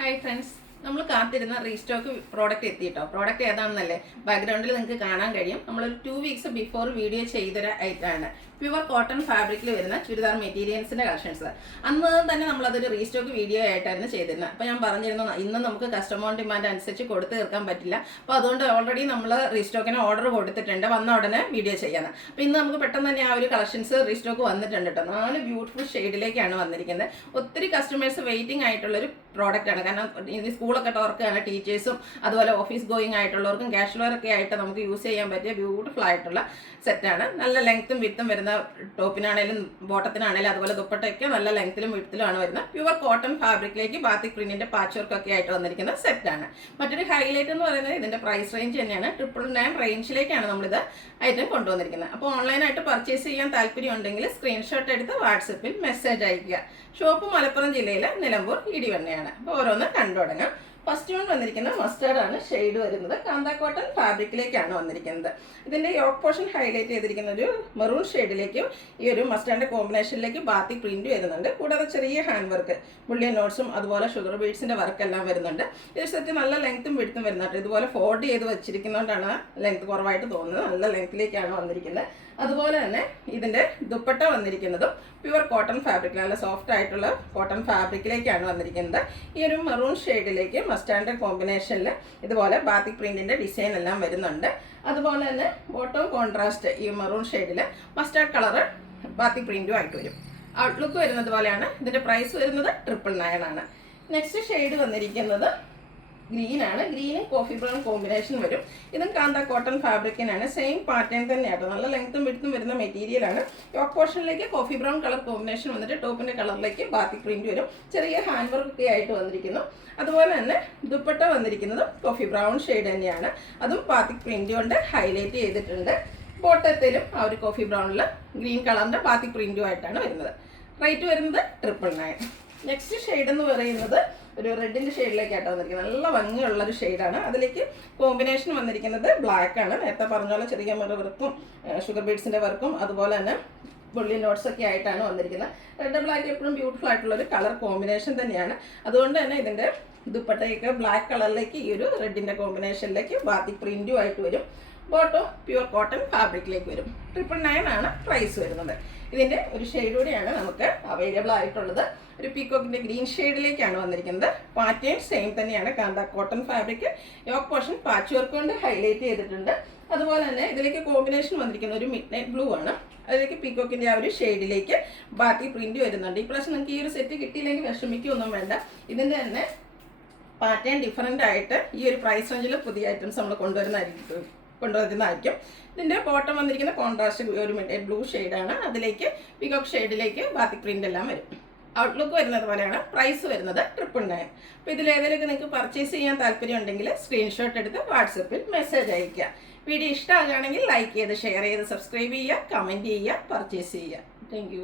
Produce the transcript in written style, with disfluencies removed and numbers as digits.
Hi friends, നമ്മൾ കാത്തിരുന്ന restock product എത്തിയിട്ടോ. Product ഏതാണെന്നല്ലേ ബാക്ക്ഗ്രൗണ്ടിൽ നിങ്ങൾക്ക് കാണാൻ കഴിയും. നമ്മളൊരു 2 വീക്സ് ബിഫോർ വീഡിയോ ചെയ്തൊരു ഐറ്റമാണ്. പ്യുവർ കോട്ടൺ ഫാബ്രിക്കിൽ വരുന്ന ചുരിദാർ മെറ്റീരിയൽസിന്റെ കളക്ഷൻസ്. അന്ന് തന്നെ നമ്മളതൊരു റീസ്റ്റോക്ക് വീഡിയോ ആയിട്ടായിരുന്നു ചെയ്തിരുന്നത്. അപ്പോൾ ഞാൻ പറഞ്ഞിരുന്നു ഇന്ന് നമുക്ക് കസ്റ്റമർ ഡിമാൻഡ് അനുസരിച്ച് കൊടുത്തു തീർക്കാൻ പറ്റില്ല. അപ്പോൾ അതുകൊണ്ട് ഓൾറെഡി നമ്മൾ റീസ്റ്റോക്കിന് ഓർഡർ കൊടുത്തിട്ടുണ്ട്, വന്ന ഉടനെ വീഡിയോ ചെയ്യാൻ. അപ്പോൾ ഇന്ന് നമുക്ക് പെട്ടെന്ന് തന്നെ ആ ഒരു കളക്ഷൻസ് റീസ്റ്റോക്ക് വന്നിട്ടുണ്ട് കേട്ടോ. 4 ബ്യൂട്ടിഫുൾ ഷെയ്ഡിലേക്കാണ് വന്നിരിക്കുന്നത്. ഒത്തിരി കസ്റ്റമേഴ്സ് വെയിറ്റിംഗ് ആയിട്ടുള്ളൊരു പ്രോഡക്റ്റ് ആണ്. കാരണം ഇനി സ്കൂളൊക്കെ തുറക്കുകയാണ്, ടീച്ചേഴ്സും അതുപോലെ ഓഫീസ് ഗോയിങ് ആയിട്ടുള്ളവർക്കും കാഷ്വൽ ഒക്കെ ആയിട്ട് നമുക്ക് യൂസ് ചെയ്യാൻ പറ്റിയ ബ്യൂട്ടിഫുൾ ആയിട്ടുള്ള സെറ്റാണ്. നല്ല ലെങ്ത്തും വിത്തും വരുന്ന ടോപ്പിനാണേലും ബോട്ടത്തിനാണേലും അതുപോലെ ദുപ്പട്ടയൊക്കെ നല്ല ലെങ്ത്തിലും വിത്തിലുമാണ് വരുന്നത്. പ്യുവർ കോട്ടൺ ഫാബ്രിക്കിലേക്ക് ബാത്തിക് പ്രിന്റിന്റെ പാച്ച് വർക്ക് ഒക്കെ ആയിട്ട് വന്നിരിക്കുന്ന സെറ്റാണ്. മറ്റൊരു ഹൈലൈറ്റ് എന്ന് പറയുന്നത് ഇതിന്റെ പ്രൈസ് റേഞ്ച് തന്നെയാണ്. 999 റേഞ്ചിലേക്കാണ് നമ്മളിത് ഐറ്റം കൊണ്ടുവന്നിരിക്കുന്നത്. അപ്പോൾ ഓൺലൈനായിട്ട് പർച്ചേസ് ചെയ്യാൻ താല്പര്യം ഉണ്ടെങ്കിൽ സ്ക്രീൻഷോട്ട് എടുത്ത് വാട്സപ്പിൽ മെസ്സേജ് അയക്കുക. ഷോപ്പ് മലപ്പുറം ജില്ലയിലെ നിലമ്പൂർ ഇടിവണ്ണയാണ്. അപ്പോൾ ഓരോന്ന് കണ്ടു തുടങ്ങാം. ഫസ്റ്റ് വൺ വന്നിരിക്കുന്നത് മസ്റ്റേർഡ് ആണ് ഷെയ്ഡ് വരുന്നത്. കാന്ത കോട്ടൺ ഫാബ്രിക്കിലേക്കാണ് വന്നിരിക്കുന്നത്. ഇതിന്റെ യോക്ക് പോർഷൻ ഹൈലൈറ്റ് ചെയ്തിരിക്കുന്ന ഒരു മെറൂൺ ഷെയ്ഡിലേക്കും ഈ ഒരു മസ്റ്റേർഡിന്റെ കോമ്പിനേഷനിലേക്ക് ബാത്തിക് പ്രിന്റ് വരുന്നുണ്ട്. കൂടാതെ ചെറിയ ഹാൻഡ് വർക്ക്, ബുള്ളിയൻ നോട്ട്സും അതുപോലെ ഷുഗർ ബീഡ്സിന്റെ വർക്ക് എല്ലാം വരുന്നുണ്ട്. ഇത് സെറ്റ് നല്ല ലെങ്ത്തും വിടുത്തും വരുന്നുണ്ട്. ഇതുപോലെ ഫോൾഡ് ചെയ്ത് വെച്ചിരിക്കുന്നതുകൊണ്ടാണ് ലെങ്ത് കുറവായിട്ട് തോന്നുന്നത്. നല്ല ലെങ്ത്തിലേക്കാണ് വന്നിരിക്കുന്നത്. അതുപോലെ തന്നെ ഇതിന്റെ ദുപ്പട്ട വന്നിരിക്കുന്നതും പ്യുവർ കോട്ടൺ ഫാബ്രിക്, നല്ല സോഫ്റ്റ് ആയിട്ടുള്ള കോട്ടൺ ഫാബ്രിക്കിലേക്കാണ് വന്നിരിക്കുന്നത്. ഈ ഒരു മെറൂൺ ഷെയ്ഡിലേക്ക് മസ്റ്റാൻഡ് കോമ്പിനേഷനിൽ ഇതുപോലെ ബാത്തിക് പ്രിന്റിന്റെ ഡിസൈൻ എല്ലാം വരുന്നുണ്ട്. അതുപോലെ തന്നെ ബോട്ടം കോൺട്രാസ്റ്റ് ഈ മെറൂൺ ഷെയ്ഡിൽ മസ്റ്റാർഡ് കളറ് ബാത്തിക് പ്രിന്റും ആയിട്ട് വരും. ഔട്ട്ലുക്ക് വരുന്നത് പോലെയാണ്. ഇതിന്റെ പ്രൈസ് വരുന്നത് 999 ആണ്. നെക്സ്റ്റ് ഷെയ്ഡ് വന്നിരിക്കുന്നത് ഗ്രീൻ ആണ്. ഗ്രീനും കോഫി ബ്രൗൺ കോമ്പിനേഷൻ വരും. ഇതും കാന്ത കോട്ടൺ ഫാബ്രിക്കിനാണ്. സെയിം പാറ്റേൺ തന്നെയാട്ടോ. നല്ല ലെങ്ത്തും വിടുത്തും വരുന്ന മെറ്റീരിയലാണ്. യോക്ക് പോർഷനിലേക്ക് കോഫി ബ്രൗൺ കളർ കോമ്പിനേഷൻ വന്നിട്ട് ടോപ്പിന്റെ കളറിലേക്ക് ബാത്തിക് പ്രിന്റ് വരും. ചെറിയ ഹാൻഡ് വർക്ക് ഒക്കെ ആയിട്ട് വന്നിരിക്കുന്നു. അതുപോലെ തന്നെ ദുപ്പട്ട വന്നിരിക്കുന്നത് കോഫി ബ്രൗൺ ഷെയ്ഡ് തന്നെയാണ്. അതും ബാത്തിക് പ്രിന്റ് കൊണ്ട് ഹൈലൈറ്റ് ചെയ്തിട്ടുണ്ട്. ബോട്ടത്തിലും ആ ഒരു കോഫി ബ്രൗണിൽ ഗ്രീൻ കളറിന്റെ ബാത്തിക് പ്രിന്റും ആയിട്ടാണ് വരുന്നത്. റേറ്റ് വരുന്നത് 999. നെക്സ്റ്റ് ഷെയ്ഡ് എന്ന് പറയുന്നത് ഒരു റെഡിന്റെ ഷെയ്ഡിലേക്കായിട്ട് വന്നിരിക്കുന്നത്. നല്ല ഭംഗിയുള്ളൊരു ഷെയ്ഡാണ്. അതിലേക്ക് കോമ്പിനേഷൻ വന്നിരിക്കുന്നത് ബ്ലാക്ക് ആണ്. നേരത്തെ പറഞ്ഞ പോലെ ചെറിയ മിറർ വർക്കും ഷുഗർ ബീഡ്സിന്റെ വർക്കും അതുപോലെ തന്നെ ബുള്ളിയൻ നോട്ട്സ് ഒക്കെ ആയിട്ടാണ് വന്നിരിക്കുന്നത്. റെഡ് ബ്ലാക്ക് എപ്പോഴും ബ്യൂട്ടിഫുൾ ആയിട്ടുള്ള ഒരു കളർ കോമ്പിനേഷൻ തന്നെയാണ്. അതുകൊണ്ട് തന്നെ ഇതിന്റെ ദുപ്പട്ടയൊക്കെ ബ്ലാക്ക് കളറിലേക്ക് ഈ ഒരു റെഡിന്റെ കോമ്പിനേഷനിലേക്ക് ബാത്തിക് പ്രിന്റും ആയിട്ട് വരും. ബോട്ടം പ്യുവർ കോട്ടൺ ഫാബ്രിക്കിലേക്ക് വരും. 999 ആണ് പ്രൈസ് വരുന്നത്. ഇതിന്റെ ഒരു ഷെയ്ഡ് കൂടിയാണ് നമുക്ക് അവൈലബിൾ ആയിട്ടുള്ളത്. ഒരു പീകോക്കിന്റെ ഗ്രീൻ ഷെയ്ഡിലേക്കാണ് വന്നിരിക്കുന്നത്. പാറ്റേൺ സെയിം തന്നെയാണ്. Kantha cotton fabric, yoke portion patch work കൊണ്ട് ഹൈലൈറ്റ് ചെയ്തിട്ടുണ്ട്. അതുപോലെ തന്നെ ഇതിലേക്ക് കോമ്പിനേഷൻ വന്നിരിക്കുന്ന ഒരു മിഡ് നൈറ്റ് ബ്ലൂ ആണ്. അതിലേക്ക് പീകോക്കിന്റെ ആ ഒരു ഷെയ്ഡിലേക്ക് ബാക്കി പ്രിന്റ് വരുന്നുണ്ട്. ഈ പ്രാവശ്യം നിങ്ങൾക്ക് ഈ ഒരു സെറ്റ് കിട്ടിയില്ലെങ്കിൽ വിഷമിക്കൊന്നും വേണ്ട. ഇതിന്റെ തന്നെ പാറ്റേൺ ഡിഫറെന്റ് ആയിട്ട് ഈ ഒരു പ്രൈസ് റേഞ്ചിൽ പുതിയ ഐറ്റംസ് നമ്മൾ കൊണ്ടുവരുന്നതായിരിക്കും. ഇതിന്റെ ബോട്ടം വന്നിരിക്കുന്ന കോൺട്രാസ്റ്റ് ഒരു മിഡ് ബ്ലൂ ഷെയ്ഡാണ്. അതിലേക്ക് പീകോക്ക് ഷെയ്ഡിലേക്ക് ബാത്തിക് പ്രിന്റ് എല്ലാം വരും. ഔട്ട്ലുക്ക് വരുന്നത് പോലെയാണ്. പ്രൈസ് വരുന്നത് 999. അപ്പോൾ ഇതിലേതെങ്കിലും നിങ്ങൾക്ക് പർച്ചേസ് ചെയ്യാൻ താല്പര്യം ഉണ്ടെങ്കിൽ സ്ക്രീൻഷോട്ട് എടുത്ത് വാട്സപ്പിൽ മെസ്സേജ് അയയ്ക്കുക. വീഡിയോ ഇഷ്ടമാകുകയാണെങ്കിൽ ലൈക്ക് ചെയ്ത് ഷെയർ ചെയ്ത് സബ്സ്ക്രൈബ് ചെയ്യുക, കമൻറ്റ് ചെയ്യുക, പർച്ചേസ് ചെയ്യുക. താങ്ക്